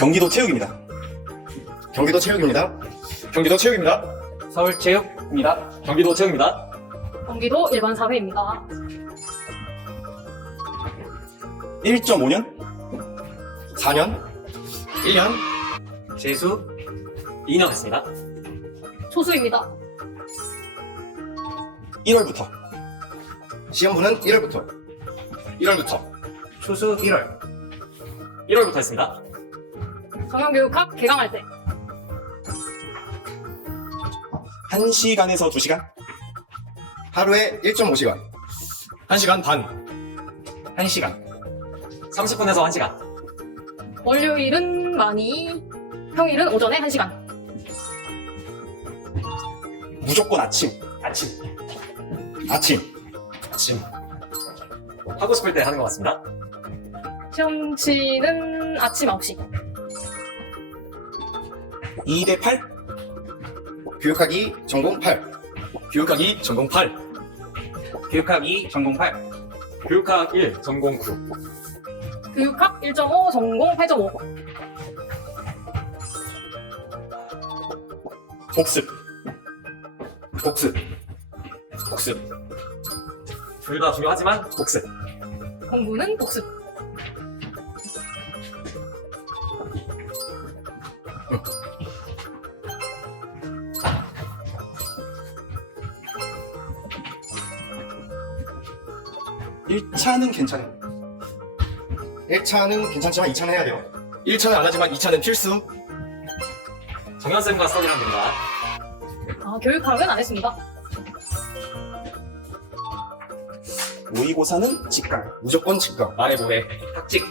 경기도 체육입니다. 경기도 체육입니다. 경기도 체육입니다. 서울 체육입니다. 경기도 체육입니다. 경기도 일반 사회입니다. 1.5년 4년, 1년, 재수 2년 했습니다. 소수입니다. 1월부터 시험부는 1월부터 1월부터, 초수 1월 1월부터 했습니다. 정형교육학 개강할 때. 1시간에서 2시간? 하루에 1.5시간, 1시간 반, 1시간. 30분에서 1시간, 월요일은 많이 평일은 오전에 1시간. 무조건 아침. 아침, 아침, 아침. 하고 싶을 때 하는 것 같습니다. 시험치는 아침 9시 2대 8 교육학이 전공 8, 교육학이 전공 8, 교육학 2 전공 8 교육학 1 전공 9, 교육학 1.5 전공 8.5 복습. 복습, 복습. 둘 다 중요하지만 복습. 공부는 복습 1차는 괜찮아요. 1차는 괜찮지만 2차는 해야 돼요. 1차는 안 하지만 2차는 필수. 정현쌤과 스터디랑 됩니다. 아, 교육학은 안 했습니다. 모의고사는 직강 무조건 직강, 말해 뭐해. 학직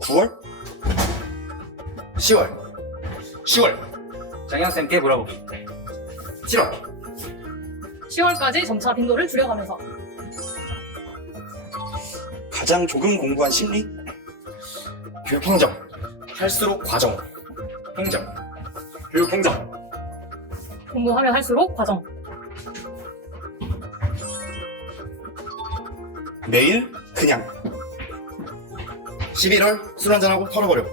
9월 10월, 10월, 정현쌤께 물어보기 7월, 10월까지 점차 빈도를 줄여가면서. 가장 조금 공부한 심리? 교육 행정, 할수록 과정, 행정. 교육 행정, 공부하면 할수록 과정. 매일 그냥. 11월 술 한잔하고 털어버려.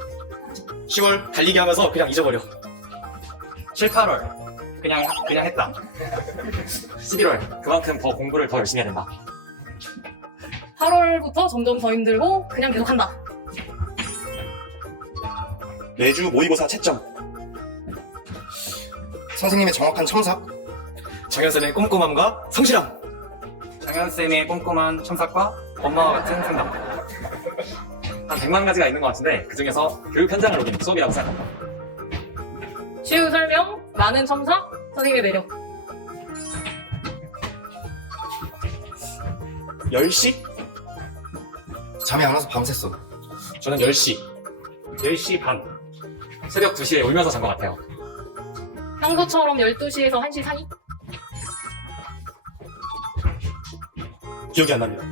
10월 달리기 하면서 그냥 잊어버려. 7, 8월 그냥 그냥 했다 11월 그만큼 더 공부를 더 열심히 해야 된다. 8월부터 점점 더 힘들고 그냥 계속 한다. 매주 모의고사 채점 선생님의 정확한 첨삭, 정현쌤의 꼼꼼함과 성실함. 정현쌤의 꼼꼼한 첨삭과 엄마와 같은 상담 한 100만 가지가 있는 것 같은데 그 중에서 교육 현장을 노린 수업이라고 생각합니다. 쉬운 설명, 많은 첨삭, 선생님의 매력 10시 잠이 안 와서 밤샜어. 저는 10시, 10시 반 새벽 2시에 울면서 잔 것 같아요. 평소처럼 12시에서 1시 사이 기억이 안 납니다.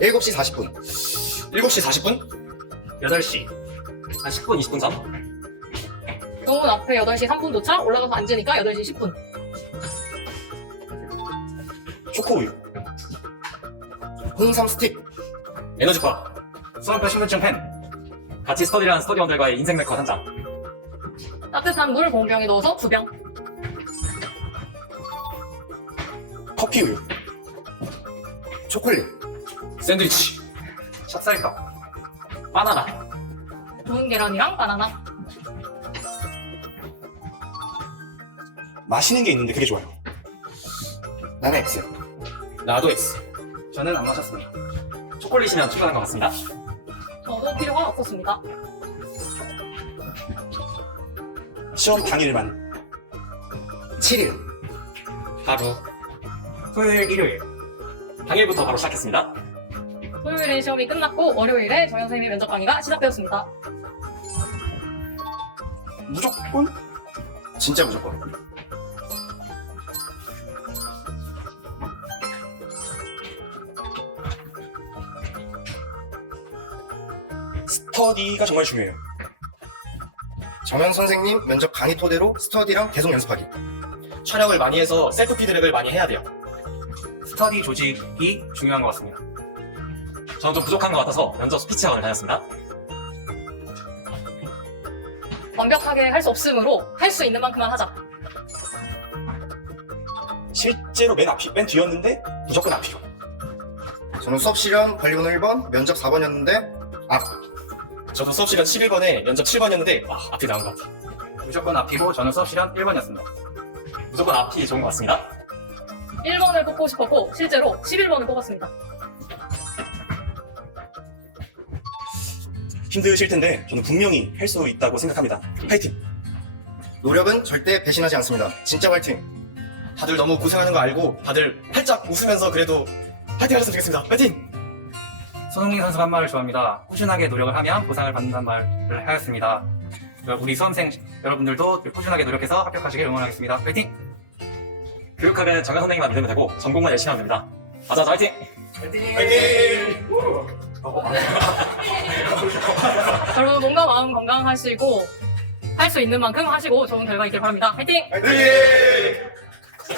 7시 40분, 7시 40분? 8시 한 10분, 20분 전? 병원 앞에 8시 3분 도착 올라가서 앉으니까 8시 10분. 초코우유. 홍삼 스틱, 에너지바. 수험표 신분증 펜. 같이 스터디라는 스터디원들과의 인생 네컷 한 장. 따뜻한 물 공병에 넣어서 2병. 커피 우유. 초콜릿, 샌드위치. 찹쌀떡. 바나나. 구운 계란이랑 바나나 마시는 게 있는데 그게 좋아요. 나는 X. 나도 X. 저는 안 마셨습니다 초콜릿이면 추가한 것 같습니다. 저도 필요가 없었습니다. 시험 당일만 7일, 하루. 토요일 일요일 당일부터 바로 시작했습니다. 토요일에 시험이 끝났고 월요일에 정현 선생님의 면접 강의가 시작되었습니다. 무조건 진짜 무조건. 스터디가 정말 중요해요. 정현 선생님 면접 강의 토대로 스터디랑 계속 연습하기. 촬영을 많이 해서 셀프 피드백을 많이 해야 돼요. 스터디 조직이 중요한 것 같습니다 저는 좀 부족한 것 같아서 면접 스피치 학원을 다녔습니다. 완벽하게 할 수 없으므로 할 수 있는 만큼만 하자. 실제로 맨 앞이, 맨 뒤였는데 무조건 앞이요. 저는 수업 시련 관리번 1번, 면접 4번이었는데 저도 수업 시간 11번에 면접 7번이었는데 아, 앞이 나온 것 같아요. 무조건 앞이고 저는 수업 시간 1번이었습니다. 무조건 앞이 좋은 것 같습니다. 1번을 뽑고 싶었고 실제로 11번을 뽑았습니다. 힘드실 텐데 저는 분명히 할 수 있다고 생각합니다. 파이팅! 노력은 절대 배신하지 않습니다. 진짜 화이팅! 다들 너무 고생하는 거 알고 다들 활짝 웃으면서 그래도 파이팅 하셨으면 좋겠습니다. 파이팅! 손흥민 선수가 한 말을 좋아합니다. 꾸준하게 노력을 하면 보상을 받는다는 말을 하였습니다. 우리 수험생 여러분들도 꾸준하게 노력해서 합격하시길 응원하겠습니다. 파이팅! 교육학은 정현 선생님만 믿으면 되고 전공만 열심히 하면 됩니다. 맞아, 화이팅! 여러분 몸과 마음 건강하시고 할 수 있는 만큼 하시고 좋은 결과 있길 바랍니다. 화이팅! 화이팅!